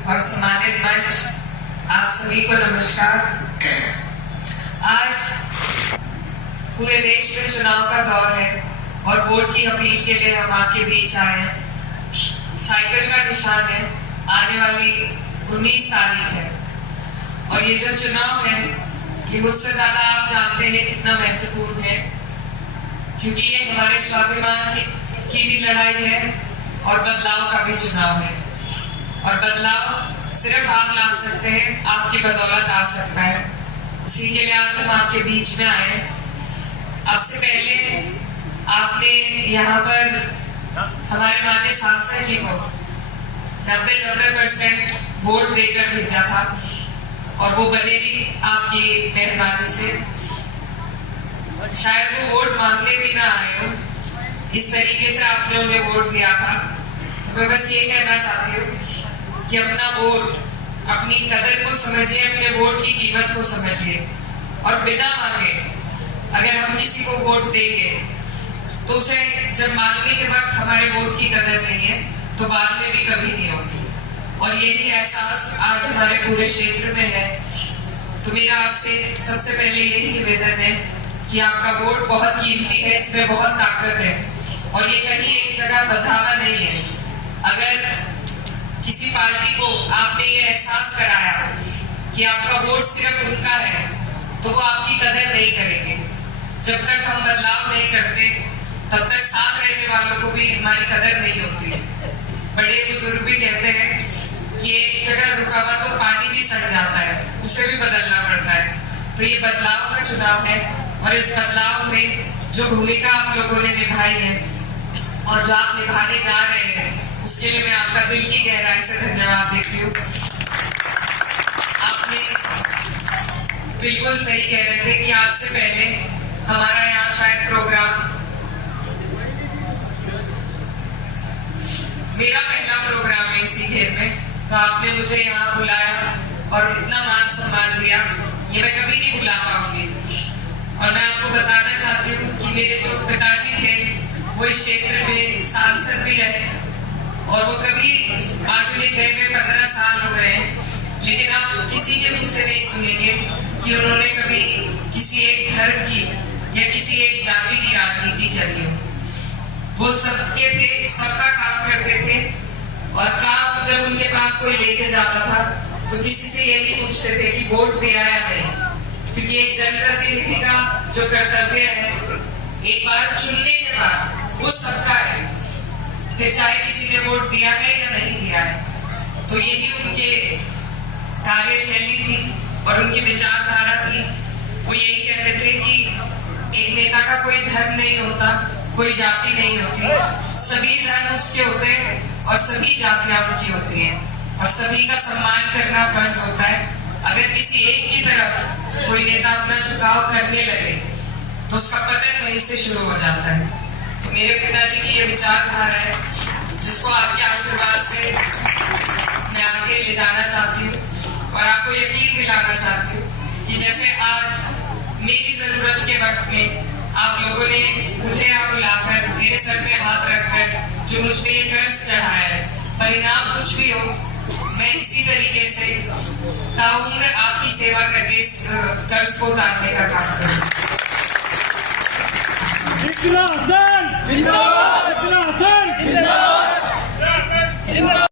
और सम्मानित मंच, आप सभी को नमस्कार। आज पूरे देश में चुनाव का दौर है और वोट की अपील के लिए हम आपके बीच आए हैं। साइकिल का निशान है, आने वाली 19 तारीख है और ये जो चुनाव है ये मुझसे ज्यादा आप जानते हैं कितना महत्वपूर्ण है, क्योंकि ये हमारे स्वाभिमान की भी लड़ाई है और बदलाव का भी चुनाव है। और बदलाव सिर्फ आप ला सकते हैं, आपकी बदौलत आ सकता है। उसी के लिए आज हम आपके बीच में आए हैं। अब से पहले आपने यहाँ पर हमारे माननीय सांसद जी को 90% वोट देकर भेजा था और वो बने भी आपकी मेहरबानी से। शायद वो वोट मांगने भी ना आए हो, इस तरीके से आपने उन्हें वोट दिया था। तो मैं बस ये कहना चाहती हूँ कि अपना वोट, अपनी कदर को समझिए, अपने वोट की कीमत को समझिए और बिना मांगे अगर हम किसी को वोट देंगे तो उसे जब मांगने के वक्त हमारे वोट की कदर नहीं है तो बाद में भी कभी नहीं होगी। और यही एहसास आज हमारे पूरे क्षेत्र में है। तो मेरा आपसे सबसे पहले यही निवेदन है कि आपका वोट बहुत कीमती है, इसमें बहुत ताकत है और ये कहीं एक जगह बंधा नहीं है। अगर किसी पार्टी को आपने ये एहसास कराया कि आपका वोट सिर्फ उनका है तो वो आपकी कदर नहीं करेंगे। जब तक हम बदलाव नहीं करते तब तक साथ रहने वालों को भी हमारी कदर नहीं होती। बड़े बुजुर्ग भी कहते हैं कि एक जगह रुका हुआ तो पानी भी सड़ जाता है, उसे भी बदलना पड़ता है। तो ये बदलाव का चुनाव है और इस बदलाव में जो भूमिका आप लोगों ने निभाई है और जो आप निभाने जा रहे हैं उसके लिए मैं आपका दिल की गहराई से धन्यवाद देती हूँ। आपने बिल्कुल सही कह रहे थे कि आज से पहले हमारा यहाँ शायद प्रोग्राम, मेरा पहला प्रोग्राम है इसी घेर में, तो आपने मुझे यहाँ बुलाया और इतना मान सम्मान दिया, ये मैं कभी नहीं भुला पाऊंगी। और मैं आपको बताना चाहती हूँ कि मेरे जो पिताजी थे वो इस क्षेत्र में सांसद भी रहे और वो कभी, आज उन्हें गए हुए 15 साल हो गए हैं, लेकिन आप किसी के मुंह से नहीं सुनेंगे कि उन्होंने कभी किसी एक धर्म की या किसी एक जाति की राजनीति करी हो। वो सबके थे, सबका काम करते थे और काम जब उनके पास कोई लेके जाता था तो किसी से ये नहीं पूछते थे कि वोट दिया या नहीं, क्योंकि एक जनप्रतिनिधि का जो कर्तव्य है एक बार चुनने के बाद वो सबका है, फिर चाहे किसी ने वोट दिया है या नहीं दिया है। तो यही उनके कार्यशैली थी और उनकी विचारधारा थी। वो यही कहते थे कि एक नेता का कोई धर्म नहीं होता, कोई जाति नहीं होती, सभी धर्म उसके होते हैं और सभी जातियां उनकी होती हैं और सभी का सम्मान करना फर्ज होता है। अगर किसी एक की तरफ कोई नेता अपना झुकाव करने लगे तो उसका पतन वहीं से शुरू हो जाता है। तो मेरे पिताजी की ये विचारधारा है जिसको आपके आशीर्वाद से मैं आगे ले जाना चाहती हूँ और आपको यकीन दिलाना चाहती हूँ कि जैसे आज मेरी जरूरत के वक्त में आप लोगों ने मुझे यहाँ बुलाकर मेरे सर पे हाथ रखकर जो मुझ पे ये कर्ज चढ़ाया है, परिणाम कुछ भी हो, मैं इसी तरीके से ताउम्र आपकी सेवा करके इस कर्ज को उतारने का काम करूँ। जिंदाबाद!